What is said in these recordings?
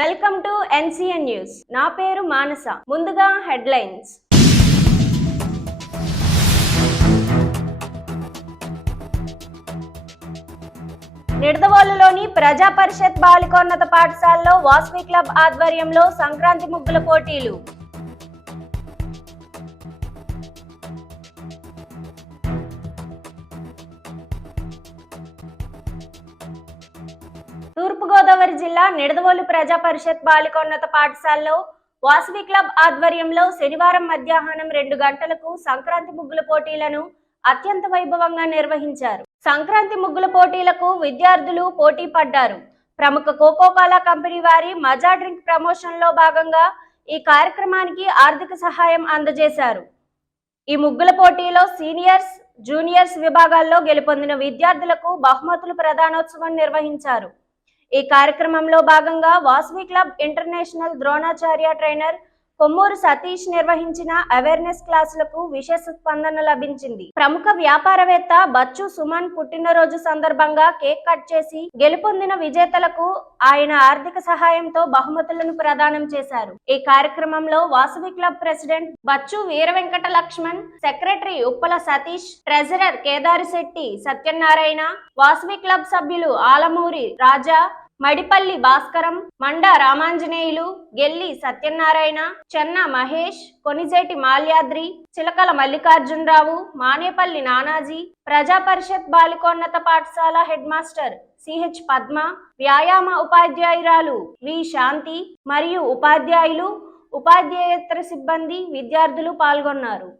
Welcome to NCN news. నా పేరు మానస. ముందుగా హెడ్లైన్స్. నిడదవోలులోని ప్రజా పరిషత్ బాలికోన్నత పాఠశాలలో వాసవి క్లబ్ ఆధ్వర్యంలో సంక్రాంతి ముగ్గుల పోటీలు. తూర్పుగోదావరి జిల్లా నిడదవోలు ప్రజా పరిషత్ బాలికోన్నత పాఠశాలలో వాసవి క్లబ్ ఆధ్వర్యంలో శనివారం మధ్యాహ్నం 2 గంటలకు సంక్రాంతి ముగ్గుల పోటీలను అత్యంత వైభవంగా నిర్వహించారు. సంక్రాంతి ముగ్గుల పోటీలకు విద్యార్థులు పోటీ పడ్డారు. ప్రముఖ కోకోకోలా కంపెనీ వారి మజా డ్రింక్ ప్రమోషన్ లో భాగంగా ఈ కార్యక్రమానికి ఆర్థిక సహాయం అందజేశారు. ఈ ముగ్గుల పోటీలో సీనియర్స్, జూనియర్స్ విభాగాల్లో గెలుపొందిన విద్యార్థులకు బహుమతులు ప్రదానోత్సవం నిర్వహించారు. ఈ కార్యక్రమంలో భాగంగా Vasavi club international Dronacharya trainer Kommuru Satish నిర్వహించిన అవేర్నెస్ క్లాసులకు విశేష స్పందన లభించింది. ప్రముఖ వ్యాపారవేత్త బచ్చు సుమన్ పుట్టినరోజు సందర్భంగా కేక్ కట్ చేసి గెలుపొందిన విజేతలకు ఆయన ఆర్థిక సహాయంతో బహుమతులను ప్రదానం చేశారు. ఈ కార్యక్రమంలో Vasavi club president Bachchu Veera Venkata Lakshman, secretary Uppala Satish, treasurer Kedarisetti Satyanarayana, Vasavi club సభ్యులు ఆలమూరి రాజా, మడిపల్లి భాస్కరం, మండ రామాంజనేయులు, గెల్లి సత్యనారాయణ, చెన్న మహేష్, కొనిజేటి మాల్యాద్రి, చిలకల మల్లికార్జునరావు, మానేపల్లి నానాజీ, ప్రజా పరిషత్ బాలికోన్నత పాఠశాల హెడ్ మాస్టర్ సిహెచ్ పద్మ, వ్యాయామ ఉపాధ్యాయురాలు వి శాంతి మరియు ఉపాధ్యాయులు, ఉపాధ్యాయేతర సిబ్బంది, విద్యార్థులు పాల్గొన్నారు.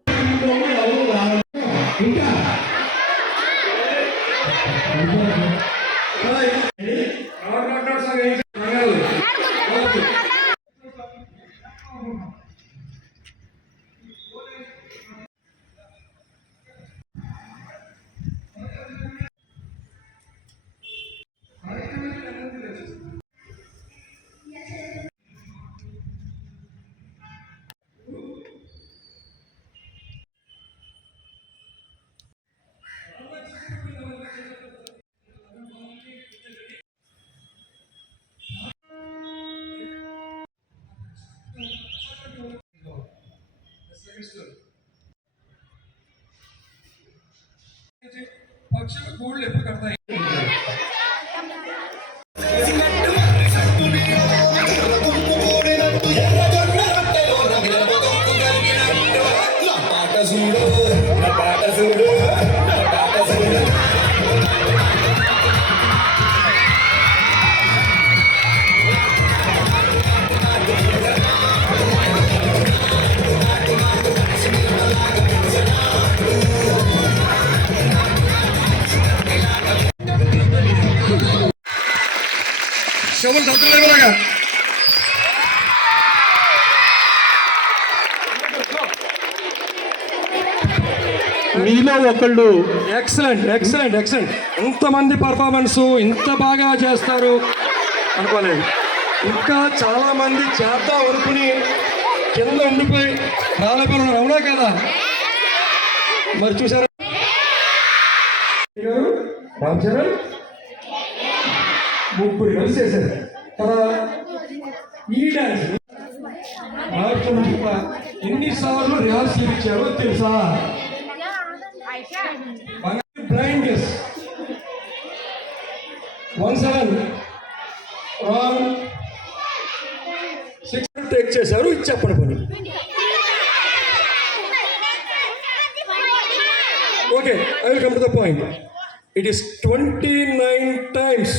पक्षी कूड़ लेप करता है शवल धरते लगा మీలో ఒకళ్ళు ఎక్సలెంట్ ఎక్సలెంట్ ఎక్సలెంట్ ఎంతమంది పర్ఫార్మెన్స్ ఇంత బాగా చేస్తారు అనుకోలేదు. ఇంకా చాలామంది చేద్దాం అనుకుని కింద ఉండిపోయి రాలేపరున్నారు. అవునా కదా? మరి చూసారు రామ్ చరణ్ ముగ్గురు కలిసి చేశారు కదా ఈ డాన్స్. ఎన్నిసార్లు రిహార్సల్ ఇచ్చారో తెలుసా? బ్లైండ్ గెస్ 17 రాంగ్ 6 టేక్ చేశారు. ఇది చెప్పండి పని. Okay, I will come to the point. It is 29 times.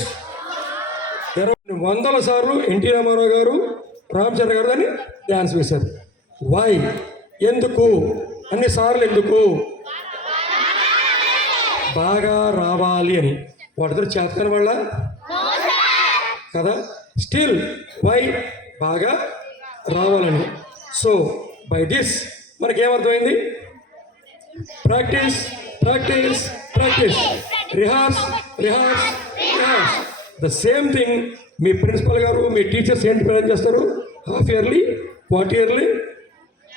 100 సార్లు ఎన్టీ రామారావు గారు, రామ్ చరణ్ గారు అని డ్యాన్స్ వేశారు. వై? ఎందుకు? అన్ని సార్లు ఎందుకు? బాగా రావాలి అని. వాటితో చేతకాని వాళ్ళ కదా. Still why? బాగా రావాలని. సో బై దిస్ మనకేమర్థమైంది? Practice practice practice, rehearse rehearse rehearse. The same thing మీ ప్రిన్సిపల్ గారు, మీ టీచర్స్ ఏంటి ప్లాన్ చేస్తారు? Half yearly, quarter yearly,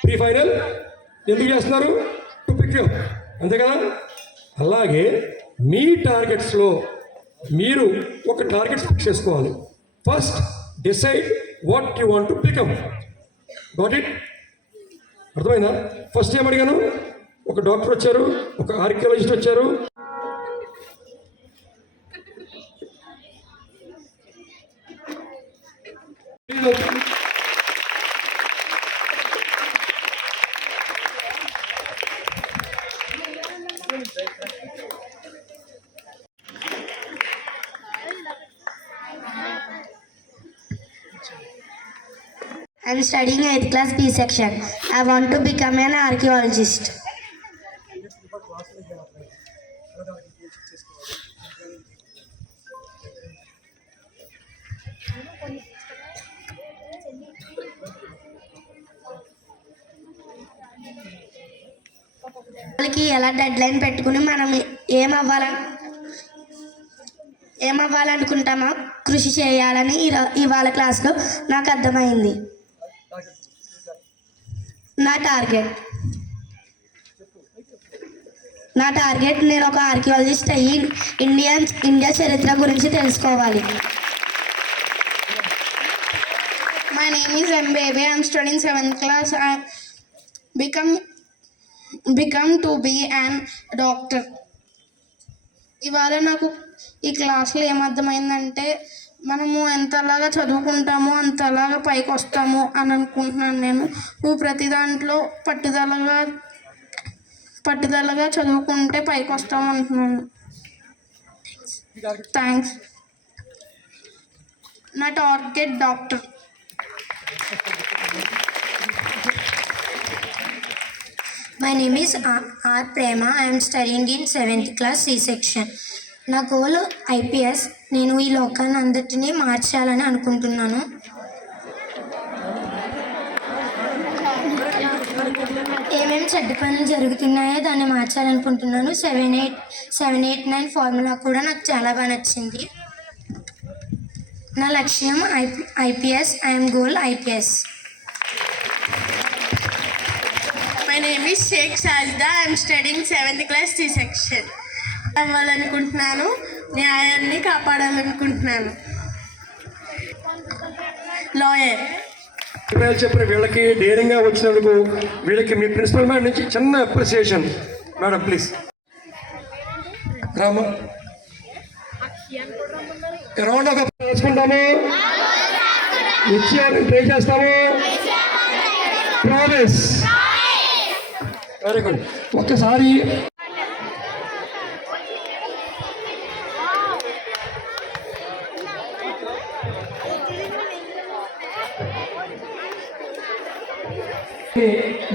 pre final ఎందుకు చేస్తున్నారు? టు పిక్ యూ, అంతే కదా. అలాగే మీ టార్గెట్స్లో మీరు ఒక టార్గెట్స్ ఫిక్స్ చేసుకోవాలి. First decide what you want to become. Got it? అర్థమైందా? ఫస్ట్ ఏం అడిగాను? ఒక డాక్టర్ వచ్చారు, ఒక ఆర్కియాలజిస్ట్ వచ్చారు. I'm studying 8th class B section. I want to become an archaeologist. వాళ్ళకి ఎలా డెడ్ లైన్ పెట్టుకుని మనం ఏమవ్వాలనుకుంటామో కృషి చేయాలని ఇవాళ క్లాస్లో నాకు అర్థమైంది. నా టార్గెట్ నేను ఒక ఆర్కియాలజిస్ట్ అయ్యి ఇండియా చరిత్ర గురించి తెలుసుకోవాలి. My name is Mbebe. I'm studying 7th class. I become to be an doctor. ఇవాళ నాకు ఈ క్లాస్లో ఏమర్థమైందంటే మనము ఎంతలాగా చదువుకుంటామో అంతలాగా పైకి వస్తాము అని అనుకుంటున్నాను. నువ్వు ప్రతి దాంట్లో పట్టుదలగా చదువుకుంటే పైకి వస్తాము అంటున్నాను. థ్యాంక్స్. నా target doctor. My name is R. Prema. I am studying in 7th class C section. నా గోల్ IPS. నేను ఈ లోకాన్ని అందరినీ మార్చాలని అనుకుంటున్నాను. ఏమేమి చెడ్డ పనులు జరుగుతున్నాయో దాన్ని మార్చాలనుకుంటున్నాను. 789 ఫార్ములా కూడా నాకు చాలా బాగా నచ్చింది. నా లక్ష్యం IPS. I'm goal IPS. My name is Sheikh Sajda. I am studying 7th class C section. అవ్వాలనుకుంటున్నాను, న్యాయాన్ని కాపాడాలనుకుంటున్నాను. లాయర్. చెప్పిన వీళ్ళకి డేరింగ్గా వచ్చినందుకు వీళ్ళకి మీ ప్రిన్సిపల్ మేడం నుంచి చిన్న appreciation. Madam please Rama. Round of వేసుకుంటాము, నిశ్చయాన్ని ట్రై చేస్తాము. ప్రామిస్. Very good. ఒక్కసారి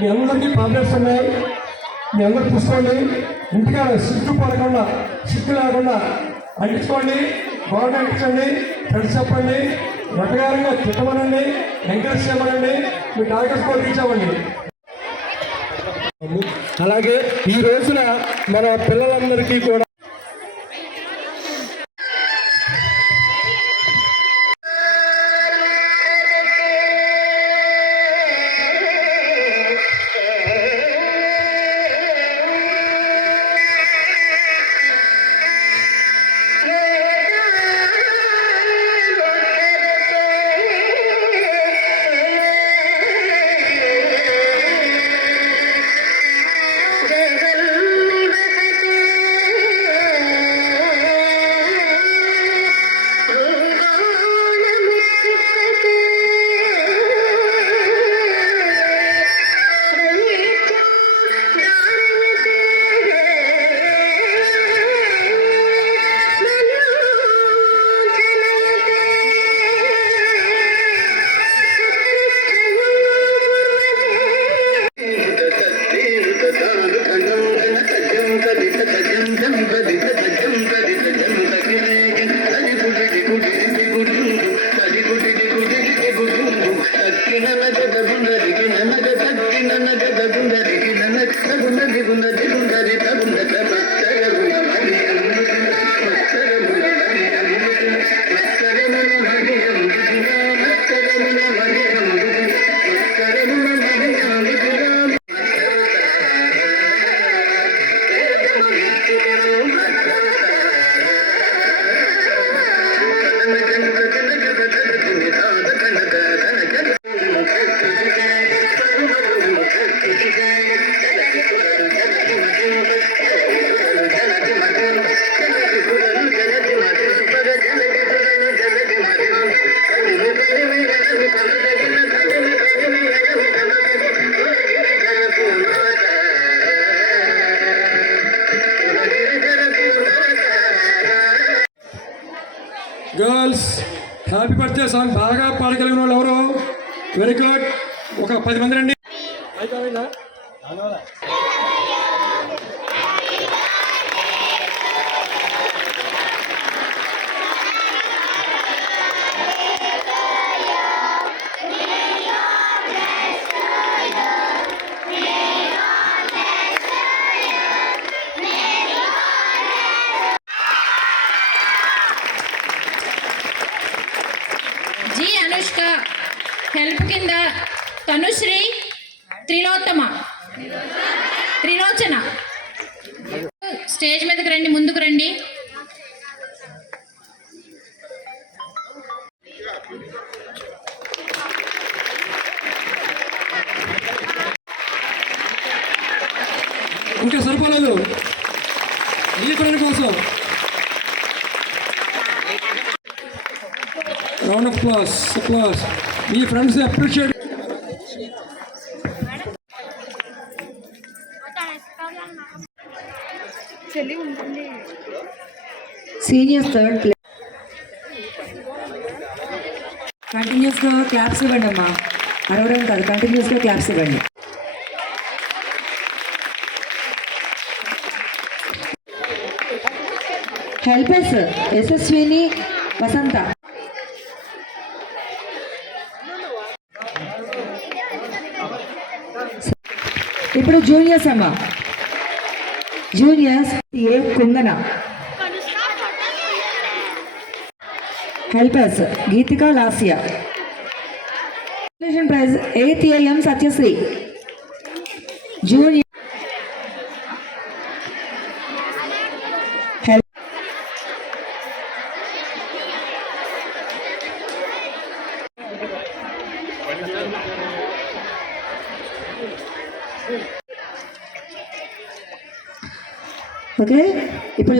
మీ అందరికీ ప్రాబ్లమ్స్ ఉన్నాయి. మీ అందరు చూసుకోండి. ఇంటికాడ సిగ్గుపడకుండా, సిగ్గు లేకుండా అంటించుకోండి. బాగా అంటించండి. ఫ్రెండ్స్ చెప్పండి, వెటగారంగా తిట్టమనండి, ఎంకరేజ్ చేయమనండి. మీ టార్గెట్స్ కూడా రీచ్ అవ్వండి. అలాగే ఈ రోజున మన పిల్లలందరికీ కూడా సాంగ్ బాగా పాడగలిగిన వాళ్ళు ఎవరు? Very good. ఒక 10 మంది రండి. జి అనుష్క హెల్ప్ కింద తనుశ్రీ త్రిలోచన స్టేజ్ మీదకి రండి, ముందుకు రండి. ఇంకా సరిపోలేదు. ఈ ఫ్రెండ్ కోసం రౌండ్ ఆఫ్ అప్లాస్. మీ friends appreciate. Seniors third place. కంటిన్యూస్గా క్లాప్స్ ఇవ్వండి అమ్మా, అరవడం కాదు, కంటిన్యూస్గా క్లాప్స్ ఇవ్వండి. హెల్పర్స్ యశస్విని, వసంత. ఇప్పుడు జూనియర్స్ అమ్మా. Juniors A Kundana. Helpers Geethika, Lasya. Prize 8th AM Satyasri. Junior okay. ఇప్పుడు